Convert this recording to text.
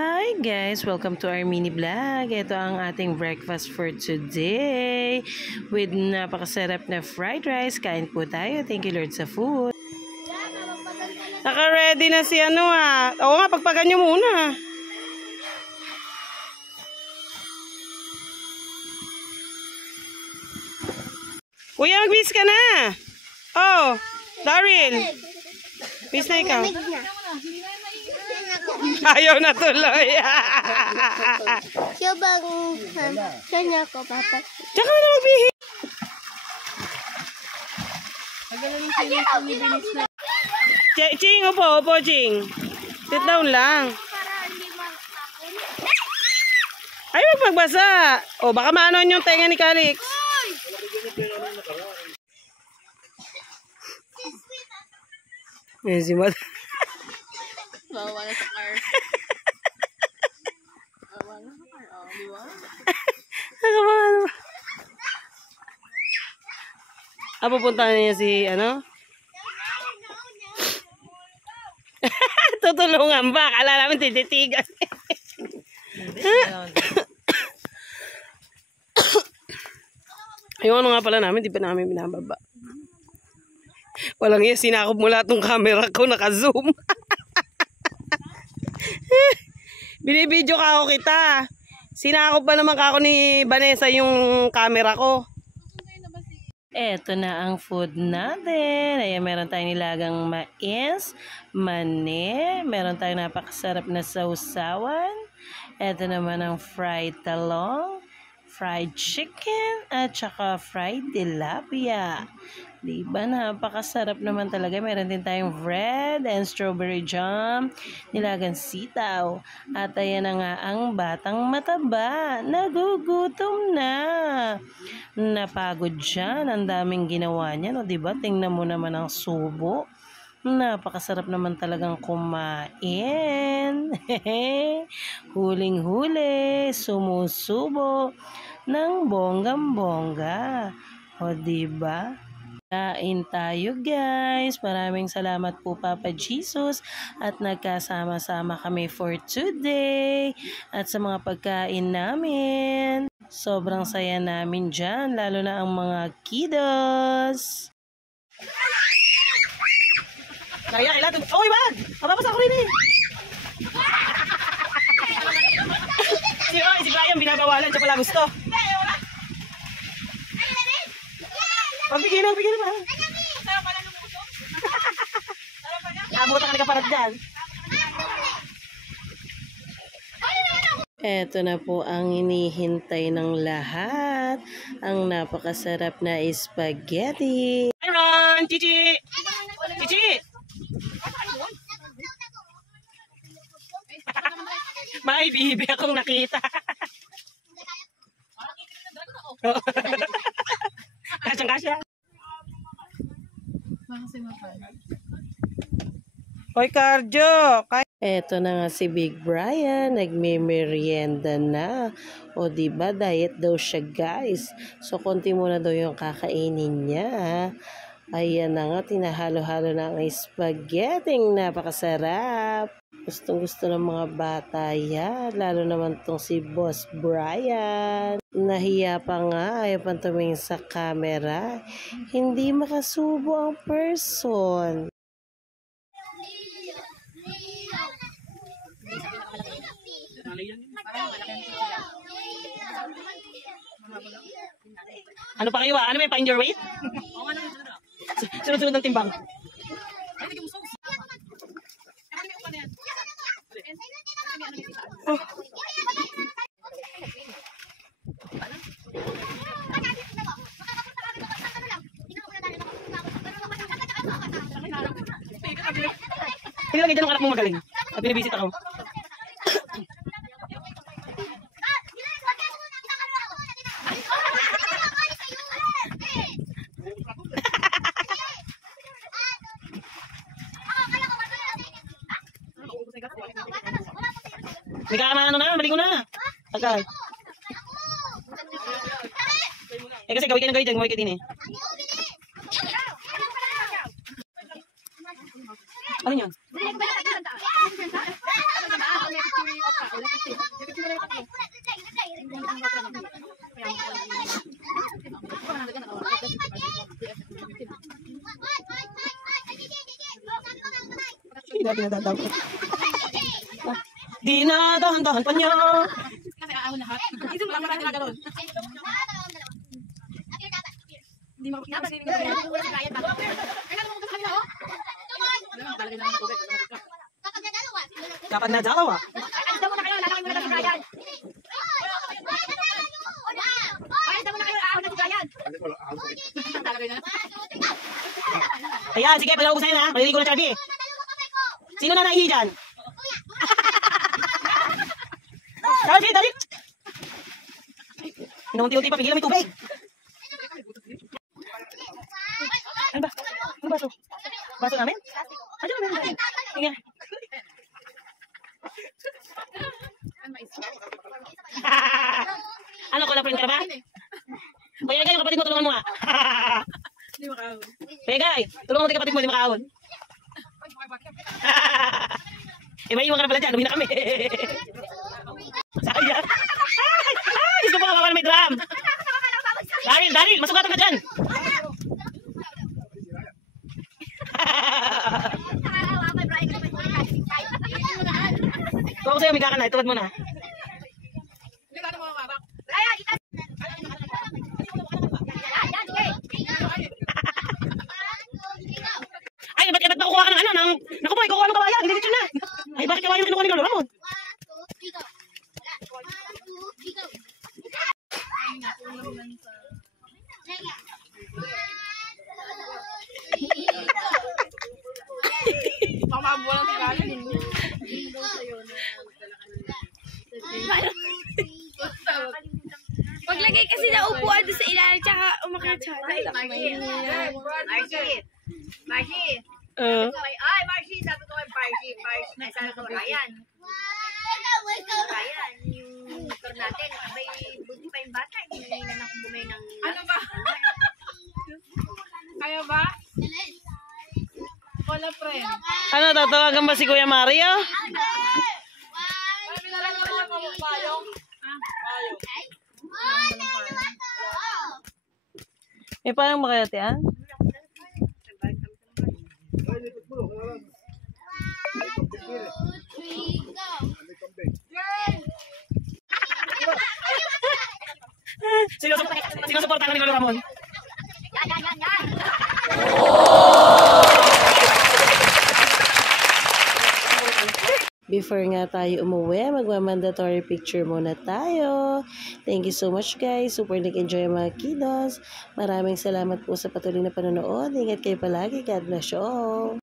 Hi guys! Welcome to our mini vlog. Ito ang ating breakfast for today with napakasarap na fried rice. Kain po tayo. Thank you Lord sa food. Naka-ready na si ano ah. Oo nga, pagpagan nyo muna. Kuya, mag-bis ka na. Oh, Daryl. Bis na ikaw. Ayaw na tuloy. Siya bang siya niya ko, Papa? Diyan ka na magbihi. Ching, upo, Ching. Sit down lang. Ay, magbasa. O, baka maanon yung tenga ni Calix. Yan si Mat. Bawa na sa car. Bawa na sa car. Oh, di ba? Pupuntahan niya si, ano? Tutulungan ba? Kala namin tititigas. Yung ano nga pala namin, di pa namin binababa. Walang iya, sinakop mo lahat ng camera ko, naka-zoom. Binibidyo ka ako kita. Sinakop pa naman ako ni Vanessa yung camera ko. Eto na ang food natin. Ayan, meron tayong nilagang mais, mani, meron tayong napakasarap na sausawan. Eto naman ang fried talong, fried chicken, at saka fried tilapia. Diba? Napakasarap naman talaga. Meron din tayong bread and strawberry jam, nilagang sitaw. At ayan na nga ang batang mataba. Nagugutom na. Napagod siya. Ang daming ginawa niya. No? Diba? Tingnan mo naman ang subo. Napakasarap naman talagang kumain. Huling-huli. Sumusubo ng bonggang-bongga. O diba? Kain tayo guys. Maraming salamat po Papa Jesus at nagkasama-sama kami for today at sa mga pagkain namin. Sobrang saya namin dyan, lalo na ang mga kiddos. Kaya kailan? Oy, wag! Mababasa ko rin eh. Si Brian binabawalan, siya pala gusto. Pagbigyan na ba? Abutan ka nagkaparat dyan. Eto na po ang hinihintay ng lahat. Ang napakasarap na spaghetti. Hi Ron! Chichi! Chichi! May bibi akong nakita. Kasyang-kasya. Hoy, Cardio! Eto na nga si Big Brian, nagme-merienda na. O diba, diet daw siya guys. So, konti muna daw yung kakainin niya. Ayan na nga, tinahalo-halo na ang spaghetti. Napakasarap. Gustong-gusto ng mga bata yan. Lalo naman tong si Boss Brian. Nahiya pa nga, ayaw pang tumingin sa camera. Hindi makasubo ang person. Ano pa kayo? Ano may find your weight? Sunod-sunod ng timbang. Oh. Pinilagay dyan ang anak mo magaling. At binibisit ako. May kaamano na, maligo na. Agad. Kasi gawin kayo ng gawin dyan, gawin kayo din eh. Ano yun? Dinadahan pa. Dinadahan pa niya. Kasi aahon lahat. Ito mo lang natin na gano'n. Hindi mo dapat hindi mo kaya pa. Kailan mo kasi kanina oh? Talaga na tubig. Dapat na dalawa. Anda mo na kayo, lalaki mo na sa Brian. Anda mo na kayo, aahon na si Brian. Talaga na. Ayan, sige, pagawag ko sa'yo na. Maliligo na Charlie. Sino na naihi dyan? Charlie, dali! Inunti-unti pa, pigilan mo yung tubig. Ano ba? Ano baso? Baso namin? Ano namin? Tingnan. Ano, kula-print ka na ba? Pagay, yung kapatid mo, tulungan mo nga. Hindi makaahon. Pagay, tulungan mo yung kapatid mo, hindi makaahon. Iba-iwan ka na pala dyan, uwi na kami. Sayang. Ay, gusto ko kawawa na may drum. Daryl, masugatan ka dyan. Kung ako sa'yo, may kakanay, tuwad mo na. Hindi ka na mawawak. Ay, ba't nakukuha ka ng ano? Naku po, kukuha ng kawayan, hindi dito na. Ay, bakit kawayan kinukuha ni Lolo Ramon? Mamabulang si Brian. Paglagay kasi na upuan doon sa ilalim tsaka umakyat siya. Marcy! Oo. Ay, Marcy! Sabi ko kay Marcy. Sabi ko, Ryan. Ryan, yung motor natin. Abay, buti pa yung bata. Hindi na nang bumay ng... Ano ba? Kaya ba? Wala, friend. Ano, tatawagan ba si Kuya Mario? Eh, parang makayatian? Sinusuportan ka ni Lolo Ramon? Before nga tayo umuwi, magma-mandatory picture muna tayo. Thank you so much guys. Super nag-enjoy mga kiddos. Maraming salamat po sa patuloy na panonood. Ingat kayo palagi. God bless you all.